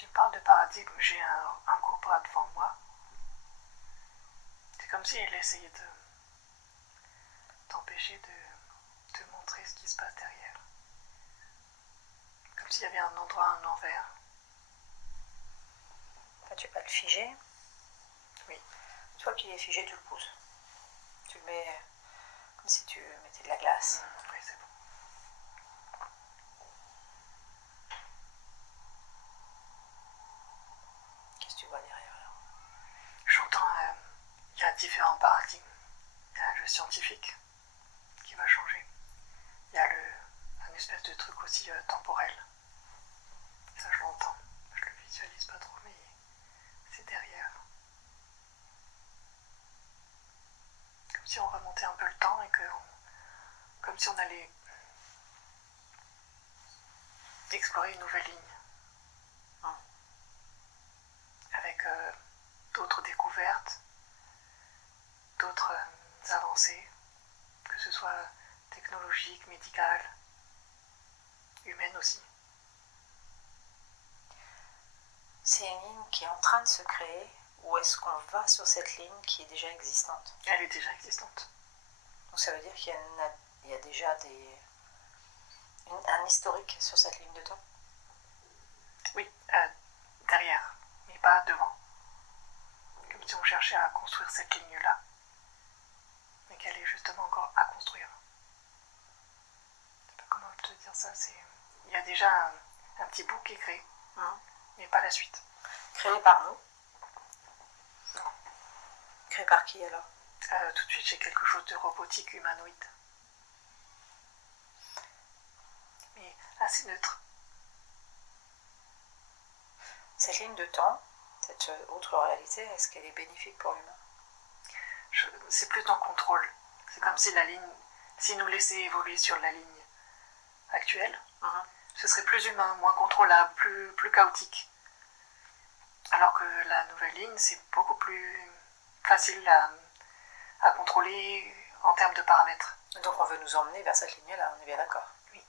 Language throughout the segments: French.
tu parles de paradigme, j'ai un cobra devant moi. C'est comme si il essayait t'empêcher de te montrer ce qui se passe derrière. Comme s'il y avait un endroit à l'envers. Enfin, tu vas le figer. Oui. Une fois qu'il est figé, tu le pousses. Tu le mets comme si tu mettais de la glace. Oui, c'est bon. Qu'est-ce que tu vois derrière alors? J'entends, il y a différents paradigmes. Il y a le scientifique qui va changer. Il y a un espèce de truc aussi temporel. Ça, je l'entends. Je le visualise pas trop, mais c'est derrière. Comme si on remontait un peu le temps et comme si on allait explorer une nouvelle ligne. Avec d'autres découvertes, d'autres avancées, que ce soit technologiques, médicales, humaines aussi. C'est une ligne qui est en train de se créer, ou est-ce qu'on va sur cette ligne qui est déjà existante? Elle est déjà existante. Donc ça veut dire qu'il y a déjà un historique sur cette ligne de temps? Oui, derrière, mais pas devant. Comme si on cherchait à construire cette ligne-là, mais qu'elle est justement encore à construire. Je sais pas comment te dire ça, il y a déjà un petit bout qui est créé, mais pas la suite. Créé par nous? Non. Créé par qui alors? Tout de suite, j'ai quelque chose de robotique, humanoïde. Mais assez neutre. Cette ligne de temps, cette autre réalité, est-ce qu'elle est bénéfique pour l'humain? C'est plus dans le contrôle. C'est comme si la ligne, si nous laissait évoluer sur la ligne actuelle, ce serait plus humain, moins contrôlable, plus chaotique. Alors que la nouvelle ligne, c'est beaucoup plus facile à contrôler en termes de paramètres. Donc on veut nous emmener vers cette ligne-là, on est bien d'accord? Oui.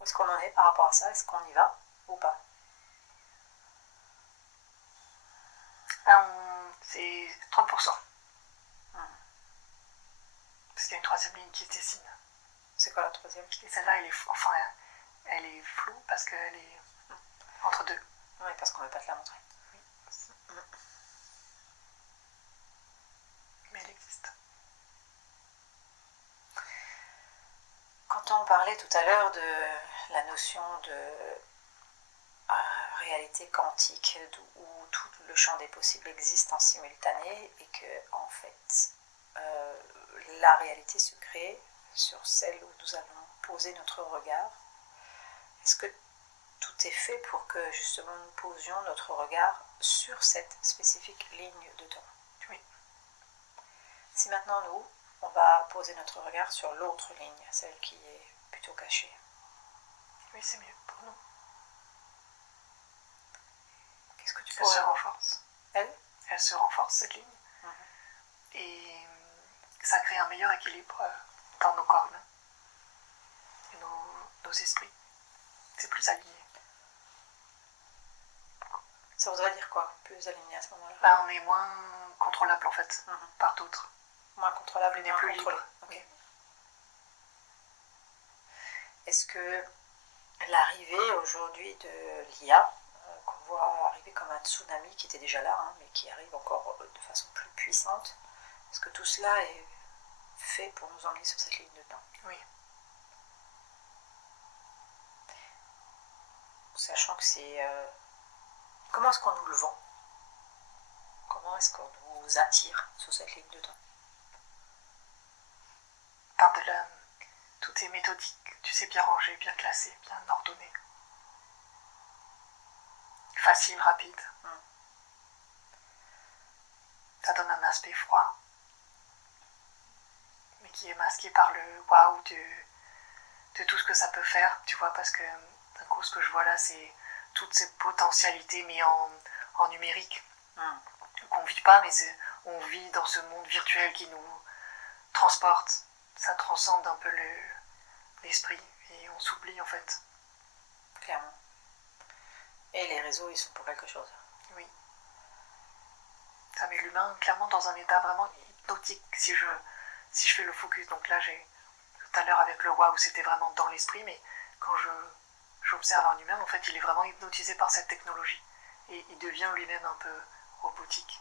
Où est-ce qu'on en est par rapport à ça? Est-ce qu'on y va ou pas? C'est 30%. Parce qu'il y a une troisième ligne qui se dessine. C'est quoi la troisième? Et celle-là, elle est floue parce qu'elle est entre deux. Oui, parce qu'on ne veut pas te la montrer. Oui. Mais elle existe. Quand on parlait tout à l'heure de la notion de réalité quantique où tout le champ des possibles existe en simultané et que en fait la réalité se crée sur celle où nous allons poser notre regard, est-ce que tout est fait pour que justement nous posions notre regard sur cette spécifique ligne de temps? Oui. Si maintenant nous, on va poser notre regard sur l'autre ligne, celle qui est plutôt cachée. Oui, c'est mieux pour nous. Qu'est-ce que tu Elle se renforce. Elle se renforce, cette ligne. Et ça crée un meilleur équilibre dans nos corps humains et nos esprits. C'est plus aligné. Ça voudrait dire quoi, plus aligné à ce moment-là? On est moins contrôlable en fait, par d'autres. Moins contrôlable et on est plus libre. Okay. Est-ce que l'arrivée aujourd'hui de l'IA, qu'on voit arriver comme un tsunami qui était déjà là, mais qui arrive encore de façon plus puissante, est-ce que tout cela est fait pour nous emmener sur cette ligne de temps? Oui. Sachant que c'est... comment est-ce qu'on nous le vend? Comment est-ce qu'on nous attire sur cette ligne de temps? Par-delà, tout est méthodique, tu sais, bien rangé, bien classé, bien ordonné. Facile, rapide. Ça donne un aspect froid, mais qui est masqué par le waouh de tout ce que ça peut faire, tu vois, parce que d'un coup, ce que je vois là, c'est toutes ces potentialités mais en numérique. Qu'on ne vit pas, mais on vit dans ce monde virtuel qui nous transporte. Ça transcende un peu l'esprit et on s'oublie en fait. Clairement. Et les réseaux, ils sont pour quelque chose. Oui. Ça met l'humain clairement dans un état vraiment hypnotique si je fais le focus. Donc là, j'ai tout à l'heure avec le waouh, c'était vraiment dans l'esprit, mais quand j'observe un humain, en fait, il est vraiment hypnotisé par cette technologie. Et il devient lui-même un peu robotique.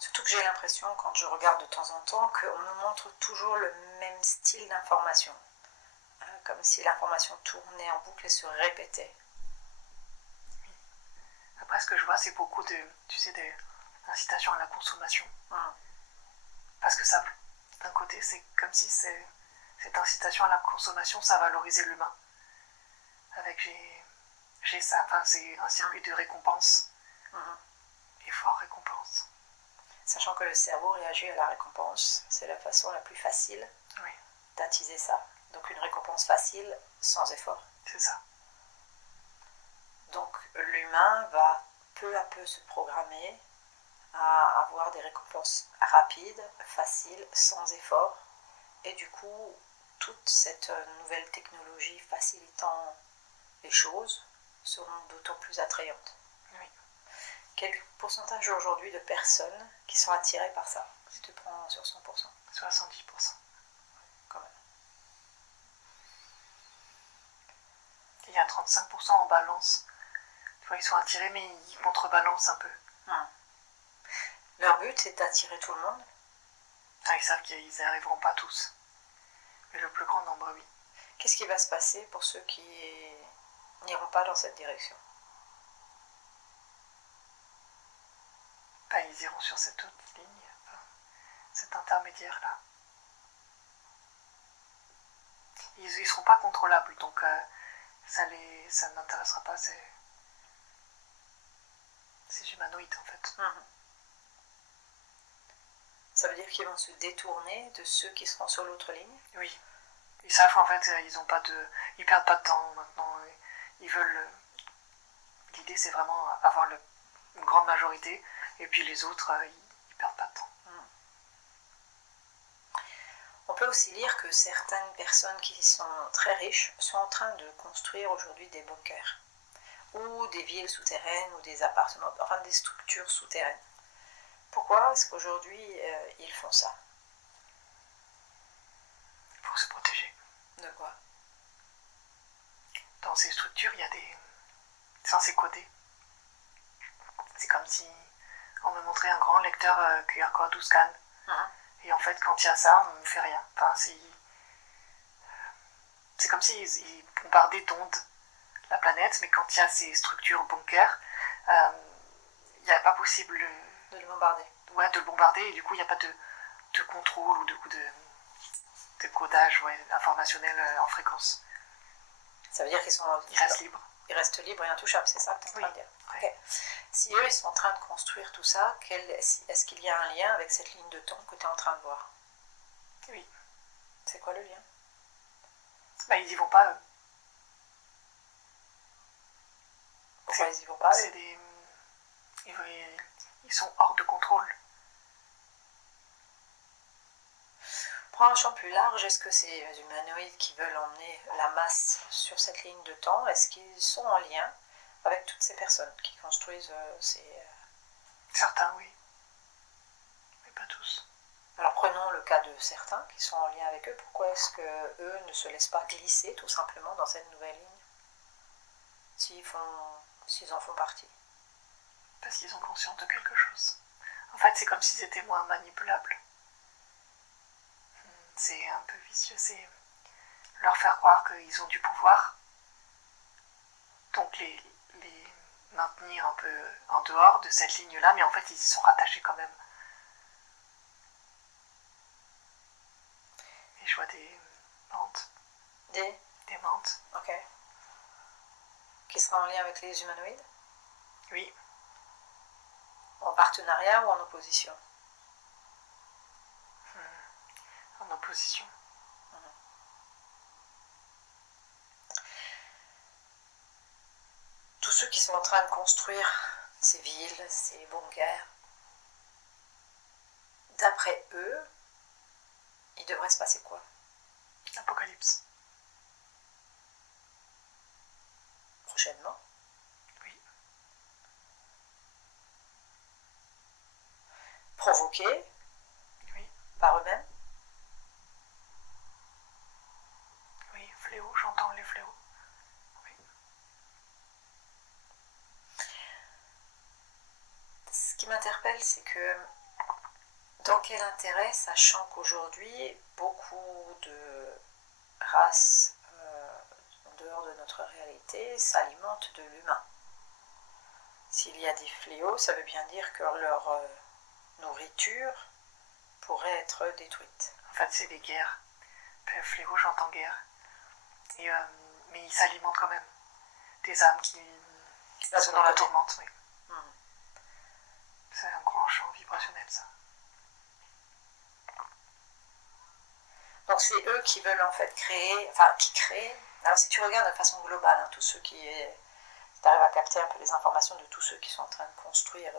Surtout que j'ai l'impression, quand je regarde de temps en temps, qu'on nous montre toujours le même style d'information. Comme si l'information tournait en boucle et se répétait. Oui. Après, ce que je vois, c'est beaucoup des incitations à la consommation. Parce que ça, d'un côté, c'est comme si cette incitation à la consommation, ça valorisait l'humain. Avec j'ai ça, enfin, c'est un circuit de récompense. Et fort récompense. Sachant que le cerveau réagit à la récompense, c'est la façon la plus facile d'attiser ça. Donc une récompense facile, sans effort. C'est ça. Donc l'humain va peu à peu se programmer à avoir des récompenses rapides, faciles, sans effort. Et du coup, toute cette nouvelle technologie facilitant les choses seront d'autant plus attrayantes. Oui. Quel pourcentage aujourd'hui de personnes qui sont attirées par ça, si tu prends sur 100%? 70%. Quand même. Il y a 35% en balance. Tu vois, ils sont attirés, mais ils contrebalancent un peu. Leur but, c'est d'attirer tout le monde. Ils savent qu'ils n'y arriveront pas tous. Mais le plus grand nombre, oui. Qu'est-ce qui va se passer pour ceux qui n'iront pas dans cette direction? Ils iront sur cette autre ligne, cet intermédiaire-là. Ils ne seront pas contrôlables, donc ça n'intéressera pas ces humanoïdes, en fait. Ça veut dire qu'ils vont se détourner de ceux qui seront sur l'autre ligne? Oui. Ils savent qu'en fait, ils perdent pas de temps maintenant. Ils veulent. L'idée, c'est vraiment avoir une grande majorité, et puis les autres, ils perdent pas de temps. On peut aussi lire que certaines personnes qui sont très riches sont en train de construire aujourd'hui des bunkers, ou des villes souterraines, ou des appartements, enfin des structures souterraines. Pourquoi est-ce qu'aujourd'hui ils font ça? Pour se protéger. De quoi? Dans ces structures, il y a c'est codé. C'est comme si on me montrait un grand lecteur QR code ou scan. Et en fait, quand il y a ça, on ne fait rien. Enfin, c'est comme s'ils bombardaient d'ondes la planète, mais quand il y a ces structures bunkers, il n'y a pas possible de le bombarder. Ouais, de le bombarder, et du coup, il n'y a pas de contrôle ou de codage informationnel en fréquence. Ça veut dire qu'ils restent libres. Ils restent libres et intouchables, c'est ça que tu es en train de dire? Okay. Si eux, ils sont en train de construire tout ça, est-ce qu'il y a un lien avec cette ligne de temps que tu es en train de voir? Oui. C'est quoi le lien? Ils n'y vont pas, eux. Pourquoi ils n'y vont pas, eux? Ils sont hors de contrôle. Prends un champ plus large, est-ce que ces humanoïdes qui veulent emmener la masse sur cette ligne de temps, est-ce qu'ils sont en lien avec toutes ces personnes qui construisent ces... Certains, oui. Mais pas tous. Alors prenons le cas de certains qui sont en lien avec eux. Pourquoi est-ce qu'eux ne se laissent pas glisser tout simplement dans cette nouvelle ligne s'ils en font partie? Parce qu'ils ont conscience de quelque chose. En fait, c'est comme s'ils étaient moins manipulables. C'est un peu vicieux, c'est leur faire croire qu'ils ont du pouvoir. Donc les maintenir un peu en dehors de cette ligne-là, mais en fait, ils y sont rattachés quand même. Et je vois des mantes. Des mantes. Ok. Qui sera en lien avec les humanoïdes? Oui. En partenariat ou en opposition? En opposition. Tous ceux qui sont en train de construire ces villes, ces bunkers, d'après eux, il devrait se passer quoi? Apocalypse. prochainement. Oui. Provoqués Oui. par eux-mêmes. Oui, fléaux, j'entends les fléaux. Oui. Ce qui m'interpelle, c'est que dans quel intérêt, sachant qu'aujourd'hui, beaucoup de races en dehors de notre réalité s'alimentent de l'humain. S'il y a des fléaux, ça veut bien dire que leur nourriture pourrait être détruite. En fait, c'est des guerres. Fléau, j'entends guerre. Et, mais ils s'alimentent quand même. Des âmes qui sont dans la tourmente, oui. C'est un grand champ vibrationnel, ça. Donc c'est eux qui veulent en fait créer, enfin qui créent. Alors si tu regardes de façon globale, hein, tous ceux qui, si tu arrives à capter un peu les informations de tous ceux qui sont en train de construire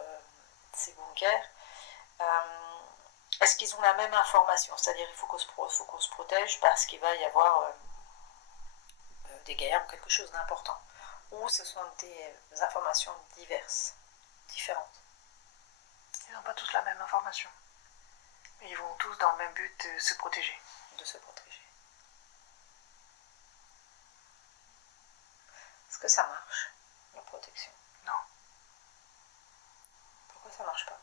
ces bunkers, est-ce qu'ils ont la même information? C'est-à-dire il faut qu'on se protège parce qu'il va y avoir des guerres ou quelque chose d'important. Ou ce sont des informations diverses, différentes. Ils n'ont pas tous la même information. Mais ils vont tous dans le même but de se protéger. De se protéger. Est-ce que ça marche, la protection? Non. Pourquoi ça marche pas?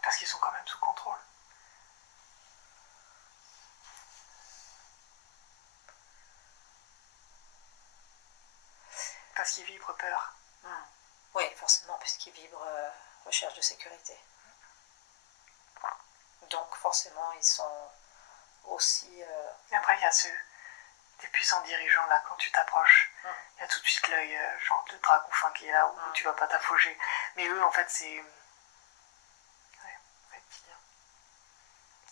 Parce qu'ils sont quand même sous contrôle. Parce qu'ils vibrent peur. Oui, forcément, puisqu'ils vibrent recherche de sécurité. Donc forcément, ils sont aussi... Et après, il y a des puissants dirigeants, là, quand tu t'approches, il y a tout de suite l'œil, genre le dragon fin qui est là, où tu vas pas t'affauger. Mais eux, en fait, c'est... Ouais, reptiliens.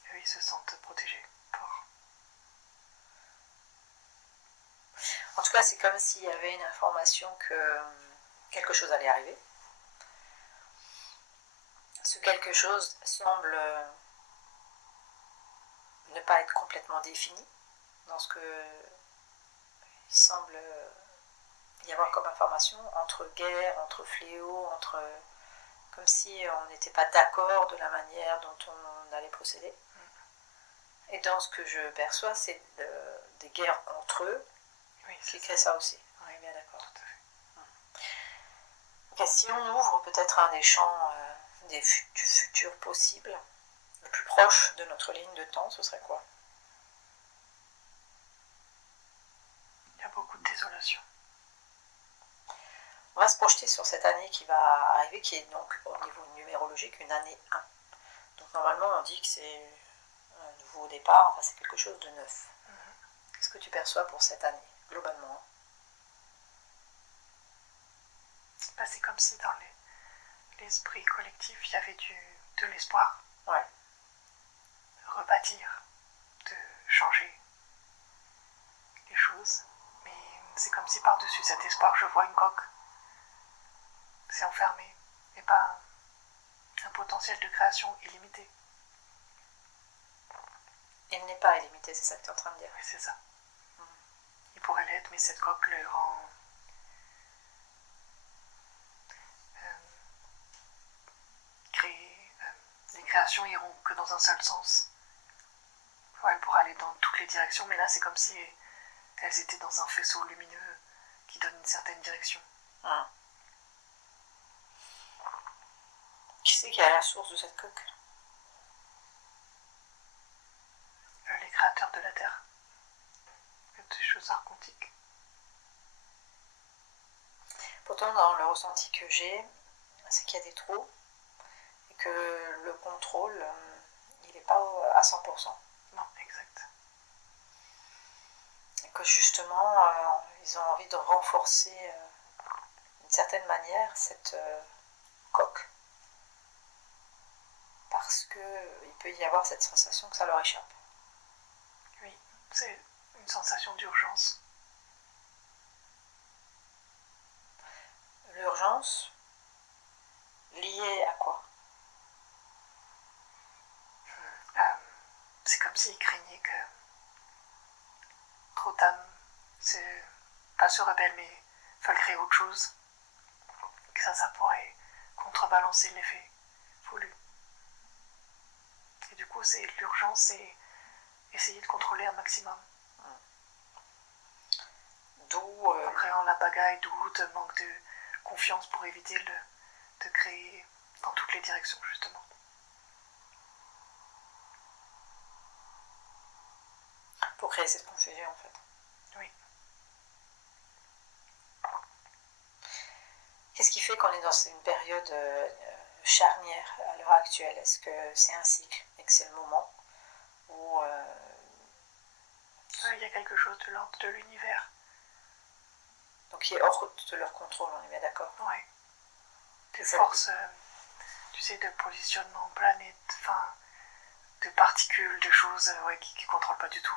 Eux, ils se sentent protégés. Fort. En tout cas, c'est comme s'il y avait une information que quelque chose allait arriver. Ce quelque chose semble ne pas être complètement défini dans ce que il semble y avoir comme information entre guerre, entre fléaux, entre comme si on n'était pas d'accord de la manière dont on allait procéder. Et dans ce que je perçois, c'est des guerres entre eux qui créent ça aussi. Oui, bien d'accord. Tout à fait. Okay, si on ouvre peut-être un des champs du futur possible, le plus proche de notre ligne de temps, ce serait quoi? Il y a beaucoup de désolation. On va se projeter sur cette année qui va arriver, qui est donc au niveau numérologique une année 1. Donc normalement on dit que c'est un nouveau départ, enfin c'est quelque chose de neuf. Qu'est-ce que tu perçois pour cette année, globalement? C'est comme si dans l'esprit collectif, il y avait de l'espoir. Ouais. Rebâtir, de changer les choses. Mais c'est comme si par-dessus cet espoir, je vois une coque. C'est enfermé, et pas un potentiel de création illimité. Il n'est pas illimité, c'est ça que tu es en train de dire. Oui, c'est ça. Il pourrait l'être, mais cette coque le rend... les créations iront que dans un seul sens. Ouais, elles pourraient aller dans toutes les directions, mais là, c'est comme si elles étaient dans un faisceau lumineux qui donne une certaine direction. Qui c'est qui est à la source de cette coque? Les créateurs de la Terre. Des choses archontiques. Pourtant, dans le ressenti que j'ai, c'est qu'il y a des trous et que le contrôle, il n'est pas à 100%. Non, exact. Et que justement, ils ont envie de renforcer d'une certaine manière cette coque. Parce qu'il peut y avoir cette sensation que ça leur échappe. Oui, c'est une sensation d'urgence. L'urgence, liée à quoi? C'est comme s'ils craignaient que trop d'âmes pas se rebellent, mais veulent créer autre chose. Que ça pourrait contrebalancer l'effet voulu. Et du coup, c'est l'urgence, c'est essayer de contrôler un maximum. D'où... En créant la bagaille, doute, manque de confiance pour éviter de créer dans toutes les directions, justement. Pour créer cette confusion, en fait. Oui. Qu'est-ce qui fait qu'on est dans une période charnière à l'heure actuelle? Est-ce que c'est un cycle et que c'est le moment où il y a quelque chose de l'ordre de l'univers. Donc qui est hors de leur contrôle, on est bien d'accord? Oui. Des forces, tu sais, de positionnement, planète, enfin, de particules, de choses qui ne contrôlent pas du tout.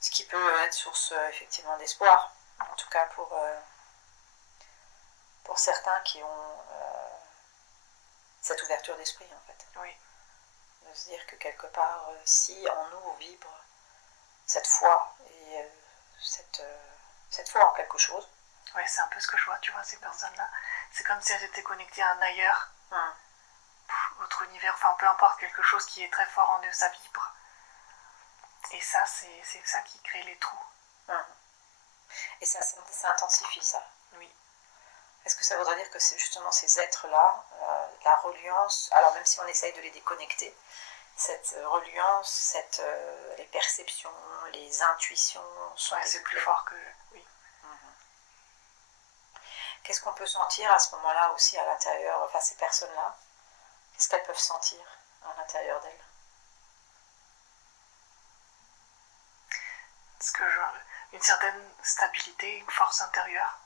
Ce qui peut être source effectivement d'espoir, en tout cas pour certains qui ont cette ouverture d'esprit, en fait. Oui. De se dire que quelque part, si en nous vibre cette foi et cette foi en quelque chose. Oui, c'est un peu ce que je vois, tu vois, ces personnes-là. C'est comme si elles étaient connectées à un ailleurs, autre univers, enfin peu importe, quelque chose qui est très fort en eux, ça vibre. Et ça, c'est ça qui crée les trous. Et ça intensifie ça. Oui. Est-ce que ça voudrait dire que c'est justement ces êtres-là, la reliance, alors même si on essaye de les déconnecter, cette reliance, les perceptions, les intuitions sont... Ouais, c'est plus fort que... Oui. Qu'est-ce qu'on peut sentir à ce moment-là aussi à l'intérieur, enfin ces personnes-là, qu'est-ce qu'elles peuvent sentir à l'intérieur d'elles? Une certaine stabilité, une force intérieure.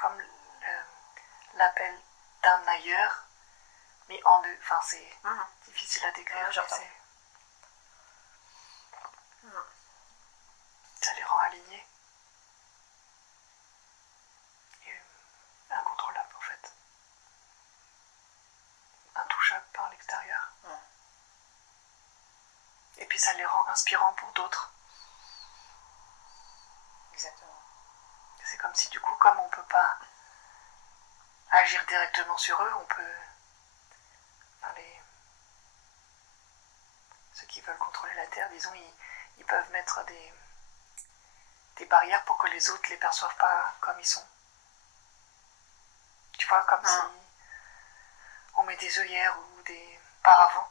Comme l'appel d'un ailleurs, mais en eux. Enfin, c'est difficile à décrire. Ça les rend alignés. Et incontrôlables, en fait. Intouchables par l'extérieur. Et puis ça les rend inspirants pour d'autres. Exactement. C'est comme si du coup, comme on ne peut pas agir directement sur eux, on peut... Enfin, ceux qui veulent contrôler la Terre, disons, ils peuvent mettre des barrières pour que les autres ne les perçoivent pas comme ils sont. Tu vois, comme si on met des œillères ou des paravents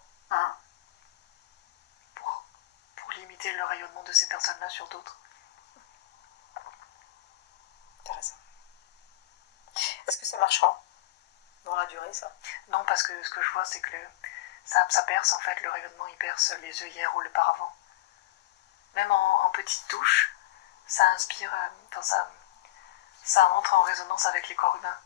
pour limiter le rayonnement de ces personnes-là sur d'autres. Intéressant. Est-ce que ça marchera dans la durée, ça? Non, parce que ce que je vois, c'est que ça perce, en fait, le rayonnement, il perce les œillères ou le paravent. Même en petite touche, ça inspire, ça entre en résonance avec les corps humains.